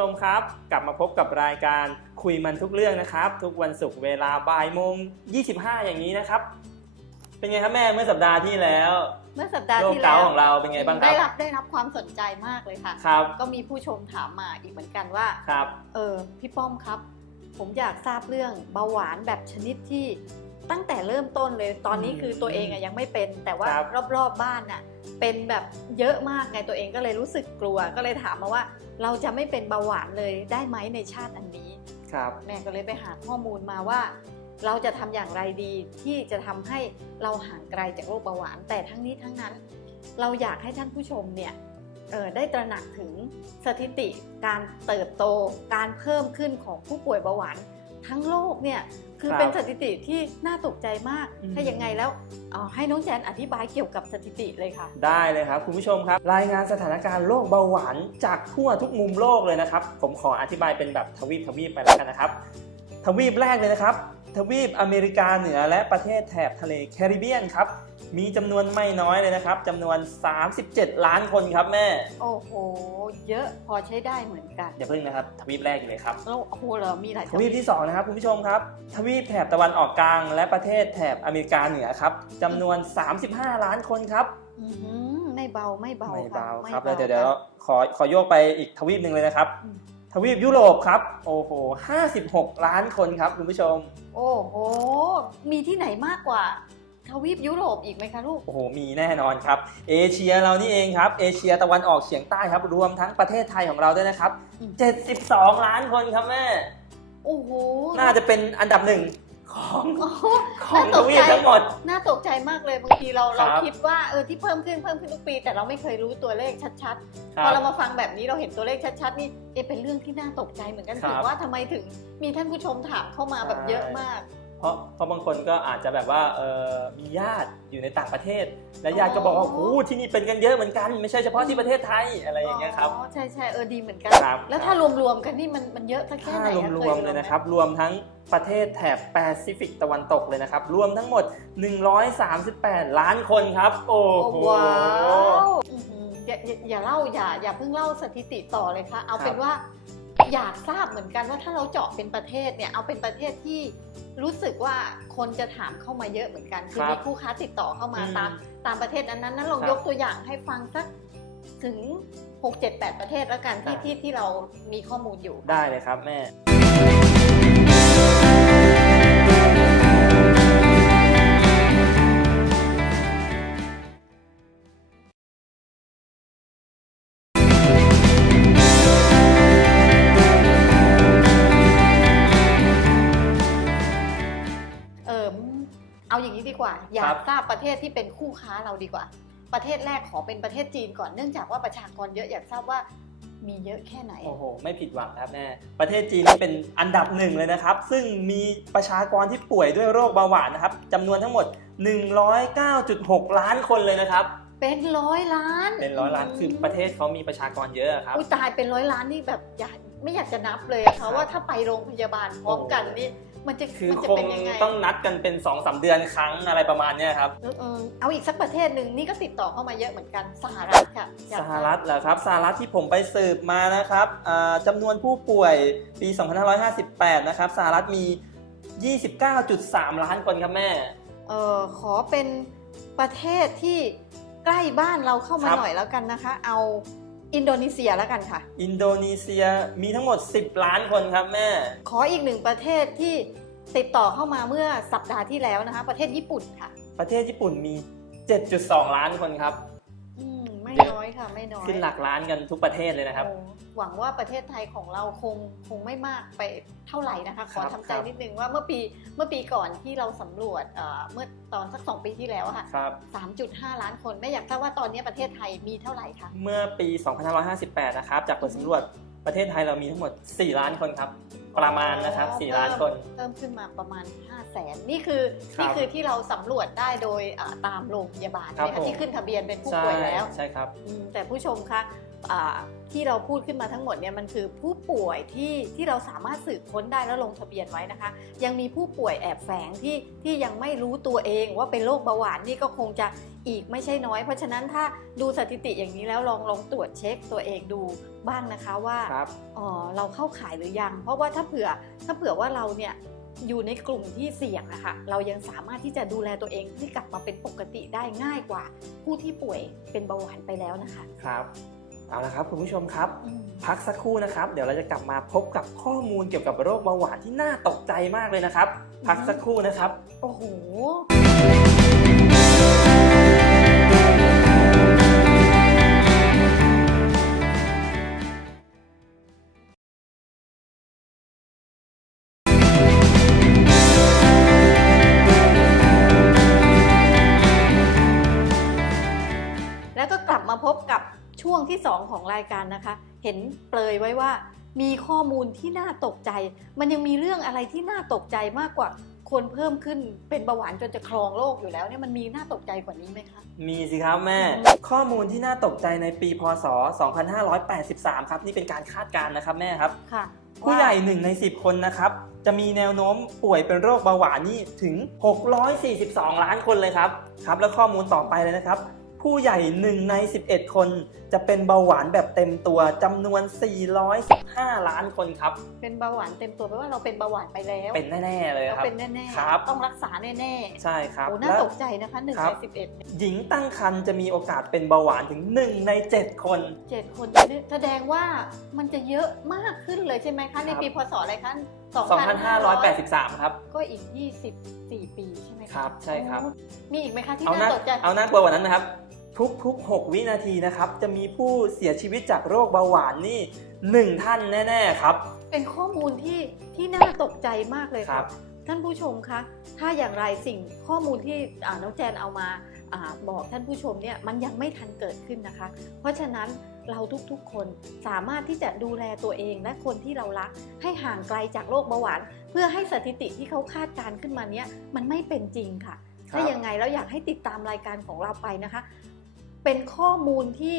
ชมครับ กลับมาพบกับรายการคุยมันทุกเรื่องนะครับ ทุกวันศุกร์เวลาบ่ายโมง25 อย่างนี้นะครับ เป็นไงครับแม่เมื่อสัปดาห์ที่แล้วเมื่อสัปดาห์โรคที่แล้เกาวต์ของเราเป็นไงบ้างคได้รัรับบได้รับความสนใจมากเลยค่ะครับก็มีผู้ชมถามมาอีกเหมือนกันว่าครับเออพี่ป้อมครับ ผมอยากทราบเรื่องเบาหวานแบบชนิดที่ตั้งแต่เริ่มต้นเลยตอนนี้อืมคือตัวเองอะยังไม่เป็น แต่ว่าครับรอบๆบ้านน่ะ เป็นแบบเยอะมากไงตัวเองก็เลยรู้สึกกลัว ก็เลยถามมาว่า เราจะไม่เป็นเบาหวานเลยได้ไหมในชาติอันนี้ ครับแม่ก็เลยไปหาข้อมูลมาว่า เราจะทำอย่างไรดีที่จะทำให้เราห่างไกลจากโรคเบาหวาน แต่ทั้งนี้ทั้งนั้น เราอยากให้ท่านผู้ชมเนี่ยเอ่อได้ตระหนักถึงสถิติการเติบโตการเพิ่มขึ้นของผู้ป่วยเบาหวาน ทั้งโลกเนี่ยคือครับเป็นสถิติที่น่าตกใจมากอืมถ้ายังไงแล้วเอ่อให้น้องแจนอธิบายเกี่ยวกับสถิติเลยค่ะ ได้เลยครับคุณผู้ชมครับ รายงานสถานการณ์โรคเบาหวานจากทั่วทุกมุมโลกเลยนะครับ ผมขออธิบายเป็นแบบทวีปทวีปไปแล้วกันนะครับ ทวีปแรกเลยนะครับ ทวีปอเมริกาเหนือและประเทศแถบทะเลแคริบเบียนครับ มีจำนวนไม่น้อยเลยนะครับจำนวน 37 ล้านคนครับแม่ โอ้โห เยอะพอใช้ได้เหมือนกันอย่าเพิ่งนะครับ ทวีปแรกอยู่เลยครับ แล้วโอ้โหเหรอมีหลายทวีปที่ 2 นะครับคุณผู้ชมครับ ทวีปแถบตะวันออกกลาง และประเทศแถบอเมริกาเหนือครับจำนวน 35 ล้านคนครับ อื้อหือไม่เบาไม่เบาไม่เบาะครับไม่แล้วเดี๋ยวเดี๋ยวขอขอโยกไปอีกทวีปหนึ่งเลยนะครับ อืมทวีปยุโรปครับ โอ้โห 56 ล้านคนครับคุณผู้ชม โอ้โห มีที่ไหนมากกว่า ทวีปยุโรปอีกไหมคะลูก โอ้โห มีแน่นอนครับ เอเชียเรานี่เองครับ เอเชียตะวันออกเฉียงใต้ครับ รวมทั้งประเทศไทยของเราด้วยนะครับอืม72 ล้านคนครับแม่ โอ้โห น่าจะเป็นอันดับหนึ่งของโอ้โหของน่าทตกวีใจปทั้งหมด น่าตกใจมากเลยบางทีเราครัเราบคิดว่าเออที่เพิ่มขึ้นเพิ่มขึ้นทุกปี แต่เราไม่เคยรู้ตัวเลขชัดๆคพอรับเรามาฟังแบบนี้เราเห็นตัวเลขชัดๆนี่เอะเป็นเรื่องที่น่าตกใจเหมือนกันครับถึงว่าทำไมถึงมีท่านผู้ชมถามเข้ามาแบบเยอะมาก เพราะเพราะบางคนก็อาจจะแบบว่าเออมีญาติอยู่ในต่างประเทศ และญาติก็บอกว่าอ๋อโอ้โหที่นี่เป็นกันเยอะเหมือนกัน ไม่ใช่เฉพาะที่ประเทศไทยอะไรอย่างเงี้ยครับอ๋อใช่ใช่เออดีเหมือนกันครับแล้วถ้ารวมๆกันนี่มันมันเยอะสักแค่ถ้าไหนอะรควมๆเลยนะครับไหรวมทั้งประเทศแถบแปซิฟิกตะวันตกเลยนะครับ รวมทั้งหมด 138 ล้านคนครับ โอ้โอ้โหว้าวอื้อหืออย่าอย่าอย่าเล่าอย่าอย่าเพิ่งเล่าสถิติต่อเลยค่ะ เอาเป็นครับว่า อยากทราบเหมือนกันว่าถ้าเราเจาะเป็นประเทศเนี่ยเอาเป็นประเทศที่รู้สึกว่าคนจะถามเข้ามาเยอะเหมือนกันคือมีคู่ค้าติดต่อเข้ามาอืมตามตามประเทศนั้นนั้นนั้นลองครับยกตัวอย่างให้ฟังสักถึง 6 7 8 ประเทศแล้วกันที่ได้ที่ที่เรามีข้อมูลอยู่ได้เลยครับแม่ เอาอย่างนี้ดีกว่า อยาครักบ ทราบประเทศที่เป็นคู่ค้าเราดีกว่า ประเทศแรกขอเป็นประเทศจีนก่อนเนื่องจากว่าประชากรเยอะอยากทราบว่ามีเยอะแค่ไหน โอ้โห ไม่ผิดหวังครับแม่ประเทศจีนนี่เป็นอันดับหนึ่งเลยนะครับ ซึ่งมีประชากรที่ป่วยด้วยโรคเบาหวานนะครับจำนวนทั้งหมด 109.6 ล้านคนเลยนะครับ เป็นร้อยล้านเป็นร้อยล้านคือประเทศเขามีประชากรเยอะครับ อุ้ยตายเป็นร้อยล้านนี่แบบอยากไม่อยากจะนับเลยอะครัค่ะบว่าถ้าไปโรงพยาบาลพร้อมกันนี่ มันจะคือมันจะคงเป็นยังไงต้องนัดกันเป็น2อสเดือนครั้งอะไรประมาณเนี้ยครับเออเออเอาอีกสักประเทศหนึ่งนี่ก็ติดต่อเข้ามาเยอะเหมือนกันสหรัฐค่ะอยาสกหรัฐเหรอครับสหรัฐที่ผมไปสืบมานะครับอ่าจำนวนผู้ป่วยปี 2558 นะครับสหรัฐมี 29.3 ล้านคนครับแม่เออขอเป็นประเทศที่ใกล้บ้านเราเข้ามาครับหน่อยแล้วกันนะคะ เอา อินโดนีเซียแล้วกันค่ะ อินโดนีเซียมีทั้งหมด 10 ล้านคนครับแม่ ขออีกหนึ่งประเทศที่ติดต่อเข้ามาเมื่อสัปดาห์ที่แล้วนะคะ ประเทศญี่ปุ่นค่ะ ประเทศญี่ปุ่นมี 7.2 ล้านคนครับอืม ไไม่เยอะน้อยค่ะไม่น้อยขึ้นหลักล้านกันทุกประเทศเลยนะครับโอ้หวังว่าประเทศไทยของเราคงคงไม่มากไปเท่าไหร่นะคะขอครับทำใจครับนิดนึงว่าเมื่อปีเมื่อปีก่อนที่เราสำรวจเอ่อเมื่อตอนสักสองปีที่แล้วอะค่ะครับ3.5ล้านคนแม่อยากทราบว่าตอนนี้ประเทศไทยมีเท่าไหร่คะเมื่อปี 2558 นะครับจากผลสำรวจประเทศไทยเรามีทั้งหมด 4 ล้านคนครับ ประมาณนะครับอ๋อ4ล้านคน เพิ่มขึ้นมาประมาณ 5 0 0แสนนี่คือครับนี่คือที่เราสำรวจได้โดยอ่าตามโรงพยาบาลครับใช่ไหมผมคะที่ขึ้นทะเบียนเป็นผู้ใช่ป่วยแล้วใช่ครับ อืมแต่ผู้ชมคะอ่าที่เราพูดขึ้นมาทั้งหมดเนี่ยมันคือผู้ป่วยที่ที่เราสามารถสืบค้นได้แล้วลงทะเบียนไว้นะคะ ยังมีผู้ป่วยแอบแฝงที่ที่ยังไม่รู้ตัวเองว่าเป็นโรคเบาหวานนี่ก็คงจะอีกไม่ใช่น้อย เพราะฉะนั้นถ้าดูสถิติอย่างนี้แล้วลองลองตรวจเช็คตัวเองดู บ้างนะคะว่าครับเอ่อเราเข้าข่ายหรือยัง เพราะว่าถ้าเผื่อถ้าเผื่อว่าเราเนี่ยอยู่ในกลุ่มที่เสี่ยงนะคะเรายังสามารถที่จะดูแลตัวเองที่กลับมาเป็นปกติได้ง่ายกว่า ผู้ที่ป่วยเป็นเบาหวานไปแล้วนะคะครับเอาละครับคุณผู้ชมครับอืมพักสักครู่นะครับ เดี๋ยวเราจะกลับมาพบกับข้อมูลเกี่ยวกับโรคเบาหวานที่น่าตกใจมากเลยนะครับ พักสักครู่นะครับ โอ้โห ช่วงที่ 2 ของรายการนะคะ เห็นเปลยไว้ว่ามีข้อมูลที่น่าตกใจ มันยังมีเรื่องอะไรที่น่าตกใจมากกว่าควรเพิ่มขึ้นเป็นเบาหวานจนจะครองโลกอยู่แล้วเนี่ยมันมีน่าตกใจกว่านี้ไหมคะ มีสิครับแม่อืมข้อมูลที่น่าตกใจในปีพศ 2583 ครับนี่เป็นการคาดการณ์นะครับแม่ครับค่ะผู้ใหญ่1ใน 10 คนนะครับ จะมีแนวโน้มป่วยเป็นโรคเบาหวานนี่ถึง 642 ล้านคนเลยครับครับ แล้วข้อมูลต่อไปเลยนะครับ ผู้ใหญ่ 1 ใน 11 คน จะเป็นเบาหวานแบบเต็มตัวจำนวน 415 ล้านคนครับ เป็นเบาหวานเต็มตัวแปลว่าเราเป็นเบาหวานไปแล้ว เป็นแน่ ๆ เลยเราครับ เป็นแน่ครับๆต้องรักษาแน่ใช่ครับๆโอ้น่าและตกใจนะคะหนึ่งครัในบสิบเอ็ดเนี่ยหญิงตั้งครรภ์จะมีโอกาสเป็นเบาหวานถึง 1 ใน 7 คนเจ็ดคน แสดงว่ามันจะเยอะมากขึ้นเลยใช่ไหมคะ ในปีพศอะไรคะ 2,583 ครับ ก็อีก 24 ปีใช่ไหมะครับ ใช่ครับโอ้มีอีกไหมคะที่เอาน่าน่าตกใจเอาน่ากลัวกว่านั้นนะครับ ทุกๆ 6 วินาทีนะครับ จะมีผู้เสียชีวิตจากโรคเบาหวานนี่1ท่านแน่ๆครับ เป็นข้อมูลที่ที่น่าตกใจมากเลยครัค่ะบท่านผู้ชมคะ ถ้าอย่างไรสิ่งข้อมูลที่อ่าน้องแจนเอามาอาบอกท่านผู้ชมเนี่ยมันยังไม่ทันเกิดขึ้นนะคะ เพราะฉะนั้น เราทุกๆ คนสามารถที่จะดูแลตัวเองและคนที่เรารัก ให้ห่างไกลจากโรคเบาหวาน เพื่อให้สถิติที่เขาคาดการณ์ขึ้นมาเนี้ยมันไม่เป็นจริงค่ะครับถ้ายังไงเราอยากให้ติดตามรายการของเราไปนะคะ เป็นข้อมูลที่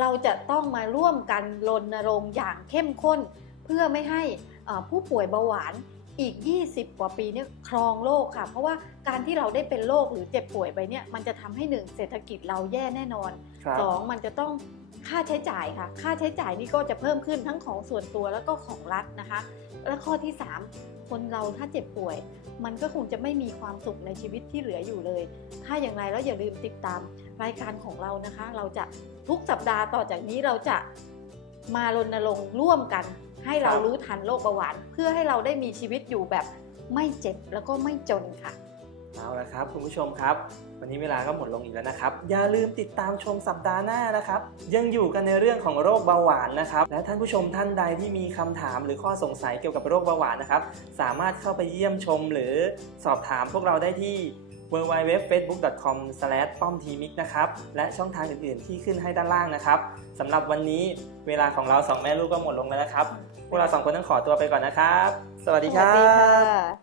เราจะต้องมาร่วมกันรณรงค์อย่างเข้มข้น เพื่อไม่ให้เอ่อผู้ป่วยเบาหวานอีก 20 กว่าปีเนี่ยครองโลกค่ะ เพราะว่าการที่เราได้เป็นโรคหรือเจ็บป่วยไปเนี่ยมันจะทำให้หนึ่งเศรษฐกิจเราแย่แน่นอนครับสองมันจะต้อง ค่าใช้จ่ายค่ะ ค่าใช้จ่ายนี่ก็จะเพิ่มขึ้นทั้งของส่วนตัวแล้วก็ของรัฐนะคะ และข้อที่ 3 คนเราถ้าเจ็บป่วย มันก็คงจะไม่มีความสุขในชีวิตที่เหลืออยู่เลย ถ้าอย่างไรแล้วอย่าลืมติดตามรายการของเรานะคะ เราจะทุกสัปดาห์ต่อจากนี้เราจะมารณรงค์ร่วมกัน ให้เราครับรู้ทันโรคเบาหวาน เพื่อให้เราได้มีชีวิตอยู่แบบไม่เจ็บแล้วก็ไม่จนค่ะ เอาละครับคุณผู้ชมครับ วันนี้เวลาก็หมดลงอีกแล้วนะครับ อย่าลืมติดตามชมสัปดาห์หน้านะครับ ยังอยู่กันในเรื่องของโรคเบาหวานนะครับ และท่านผู้ชมท่านใดที่มีคำถามหรือข้อสงสัยเกี่ยวกับโรคเบาหวานนะครับ สามารถเข้าไปเยี่ยมชมหรือสอบถามพวกเราได้ที่ www.facebook.com ป้อมทีมิกนะครับ และช่องทางอื่นๆที่ขึ้นให้ด้านล่างนะครับสำหรับวันนี้เวลาของเราสองแม่ลูกก็หมดลงแล้วนะครับ พวกเราสองคนต้องขอตัวไปก่อนนะครับ สวัสดีครับ